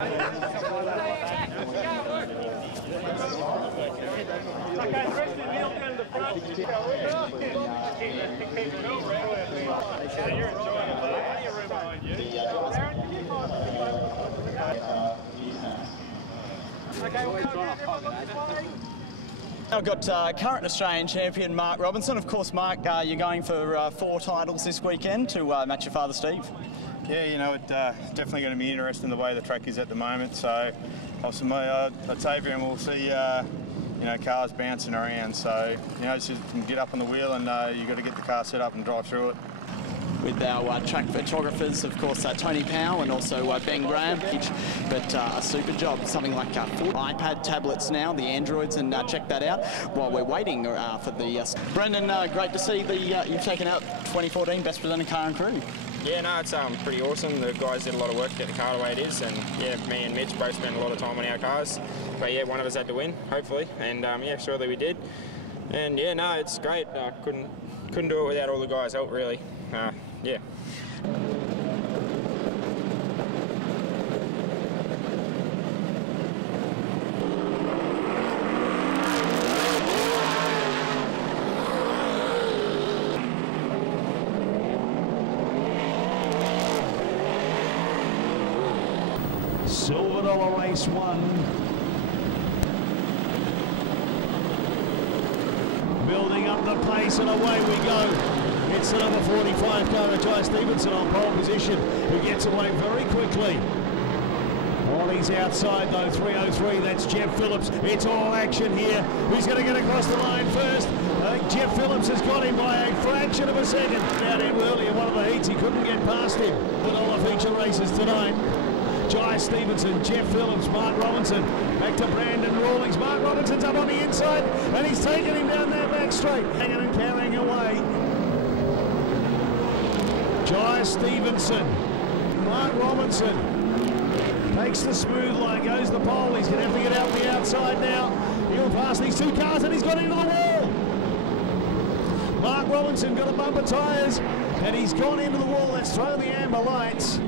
I've got current Australian champion Mark Robinson. Of course, Mark, you're going for 4 titles this weekend to match your father, Steve. Yeah, you know, it's definitely going to be interesting the way the track is at the moment. So, obviously, Octavian will see, you know, cars bouncing around. So, you know, just get up on the wheel and you've got to get the car set up and drive through it. With our track photographers, of course, Tony Powell and also Ben Graham. But a super job, something like 4 iPad tablets now, the Androids, and check that out while we're waiting for the... Brendan, great to see you've taken out 2014 Best Presented Car and Crew. Yeah, no, it's pretty awesome. The guys did a lot of work to get the car the way it is, and yeah, me and Mitch both spent a lot of time on our cars. But yeah, one of us had to win, hopefully, and yeah, surely we did. And yeah, no, it's great. Couldn't do it without all the guys' help, really. Yeah. Silver dollar race 1. Building up the pace and away we go. It's the number 45 car, Jai Stevenson on pole position, who gets away very quickly. On his outside though, 303, that's Jeff Phillips. It's all action here. Who's going to get across the line first? I think Jeff Phillips has got him by a fraction of a second. Out him early in one of the heats, he couldn't get past him. The dollar feature races tonight. Jai Stevenson, Jeff Phillips, Mark Robinson, back to Brandon Rawlings. Mark Robinson's up on the inside, and he's taking him down that back straight. Hanging and carrying away. Jai Stevenson, Mark Robinson takes the smooth line, goes the pole. He's going to have to get out the outside now. He'll pass these 2 cars and he's got into the wall. Mark Robinson got a bumper tyres and he's gone into the wall. That's thrown the amber lights.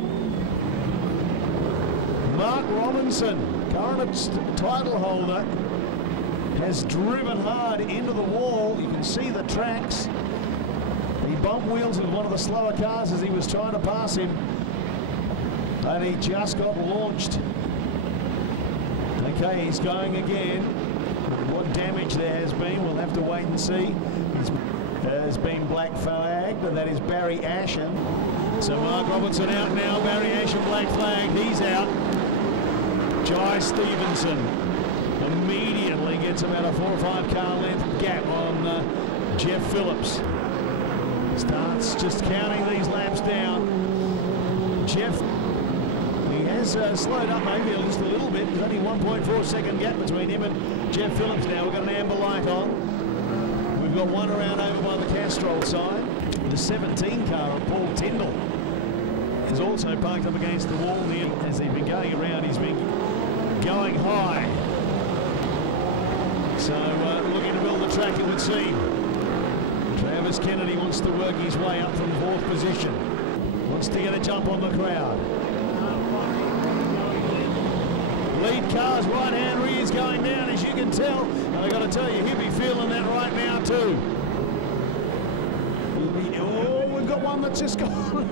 Mark Robinson, current title holder, has driven hard into the wall. You can see the tracks. He bumped wheels with one of the slower cars as he was trying to pass him, and he just got launched. Okay, he's going again. What damage there has been, we'll have to wait and see. There's been black flagged, and that is Barry Ashen. So Mark Robinson out now, Barry Ashen black flagged, he's out. Jai Stevenson immediately gets about a 4 or 5 car length gap on Jeff Phillips. Starts just counting these laps down. Jeff, he has slowed up maybe just a little bit. There's only 1.4 second gap between him and Jeff Phillips now. We've got an amber light on. We've got one around over by the Castrol side. The 17 car of Paul Tyndall is also parked up against the wall here. As they've been going around, he's been going high. So looking to build the track, it would seem. Travis Kennedy wants to work his way up from 4th position. Wants to get a jump on the crowd. Lead car's right-hand rear is going down, as you can tell. And I've got to tell you, he'll be feeling that right now too. Oh, we've got one that's just gone.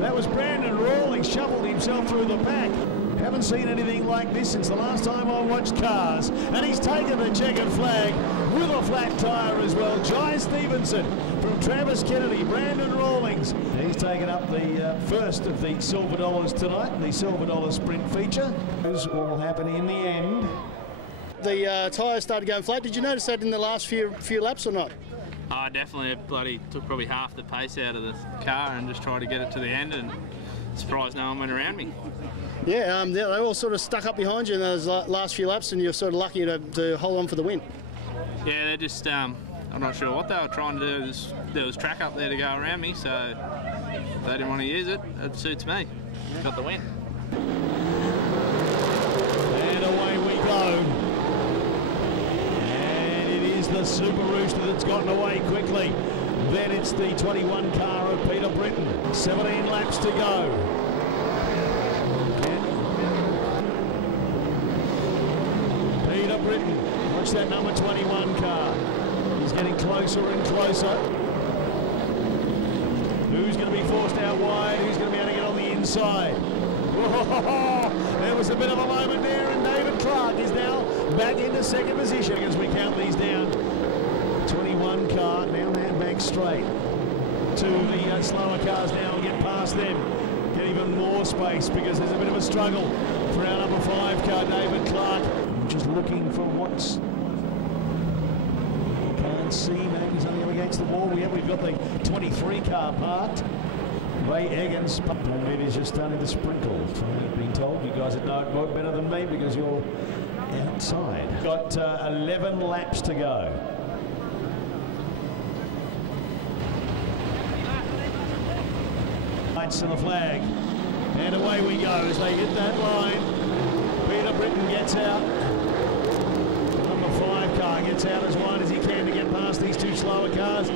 That was Brandon Rawlings, shuffled himself through the pack. Haven't seen anything like this since the last time I watched cars. And he's taken the checkered flag with a flat tyre as well. Jai Stevenson from Travis Kennedy, Brandon Rawlings. He's taken up the first of the silver dollars tonight, the silver dollar sprint feature. This will happen in the end. The tyres started going flat. Did you notice that in the last few laps or not? Oh, definitely. It bloody took probably half the pace out of the car and just tried to get it to the end, and surprised no one went around me. Yeah, they all sort of stuck up behind you in those last few laps, and you're sort of lucky to hold on for the win. Yeah, they're just, I'm not sure what they were trying to do. There was track up there to go around me, so if they didn't want to use it, it suits me. Got the win. And away we go. And it is the Super Rooster that's gotten away quickly. Then it's the 21 car of Peter Britton. 17 laps to go. watch that number 21 car. He's getting closer and closer. Who's going to be forced out wide? Who's going to be able to get on the inside? Whoa, there was a bit of a moment there, and David Clark is now back into second position as we count these down. 21 car now back straight to the slower cars now and get past them. Get even more space because there's a bit of a struggle for our number 5 car, David Clark. Just looking for what's... Can't see, maybe he's only up against the wall. We've got the 23 car parked. Ray Eggins, and it is just starting to sprinkle. I've been told you guys know it more better than me because you're outside. Got 11 laps to go. Lights to the flag, and away we go as they hit that line. Peter Britton gets out. The number 5 car gets out as wide as he can to get past these 2 slower cars.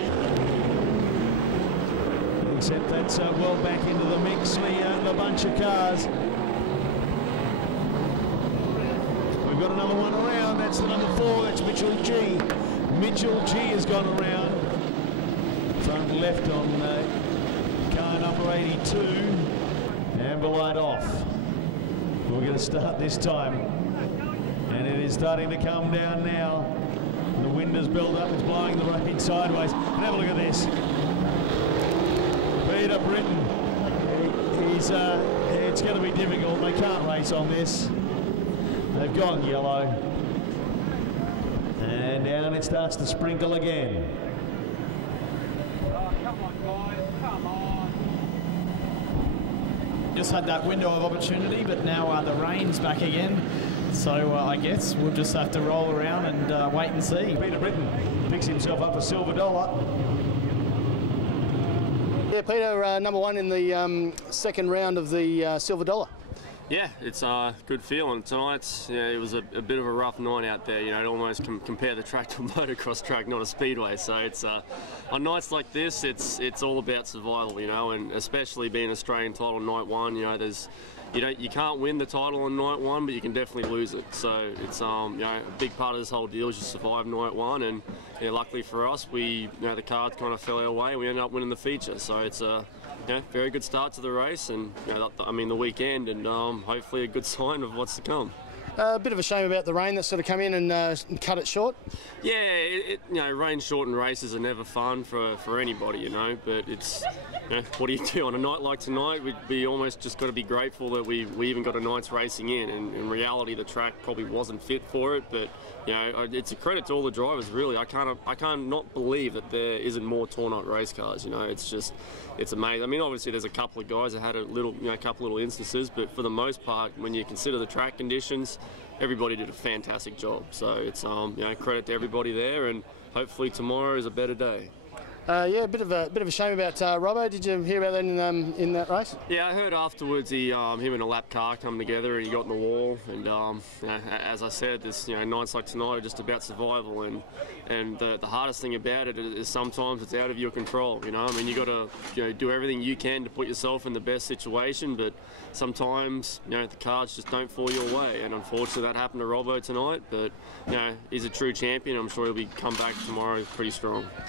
Except that's well back into the mix, the bunch of cars. We've got another one around. That's the number 4. That's Mitchell G. Mitchell G has gone around. Front left on car number 82. Amber light off. We're going to start this time. And it is starting to come down now. The wind has built up. It's blowing the rain sideways. And have a look at this. Peter Britton, it's going to be difficult. They can't race on this. They've gone yellow. And down it starts to sprinkle again. Oh, come on, guys, come on. Just had that window of opportunity, but now the rain's back again. So I guess we'll just have to roll around and wait and see. Peter Britton picks himself up a silver dollar. Yeah, Peter, number 1 in the second round of the silver dollar. Yeah, it's a good feeling. Tonight's, it was a bit of a rough night out there. You know, to almost compare the track to a motocross track, not a speedway. So it's on nights like this, it's all about survival. You know, and especially being Australian title night 1. You know, you can't win the title on night 1, but you can definitely lose it. So it's a big part of this whole deal is just survive night 1, and luckily for us, the cards kind of fell our way. We ended up winning the feature. So it's a very good start to the race, and the weekend, and hopefully a good sign of what's to come. A bit of a shame about the rain that sort of come in and cut it short. Yeah, rain shortened races are never fun for anybody, you know. But it's, what do you do on a night like tonight? We'd be almost just got to be grateful that we even got a night's racing in. And in reality, the track probably wasn't fit for it. But it's a credit to all the drivers. Really, I can't not believe that there isn't more torn-up race cars. You know, it's amazing. I mean, obviously there's a couple of guys that had a couple little instances, but for the most part, when you consider the track conditions, everybody did a fantastic job. So it's credit to everybody there, and hopefully tomorrow is a better day. Yeah, a bit of a shame about Robbo. Did you hear about that in that race? Yeah, I heard afterwards him and a lap car come together and he got in the wall. And as I said, this nights like tonight are just about survival. And the hardest thing about it is sometimes it's out of your control. You know, I mean, you got to do everything you can to put yourself in the best situation, but sometimes the cards just don't fall your way. And unfortunately, that happened to Robbo tonight. But he's a true champion. I'm sure he'll come back tomorrow pretty strong.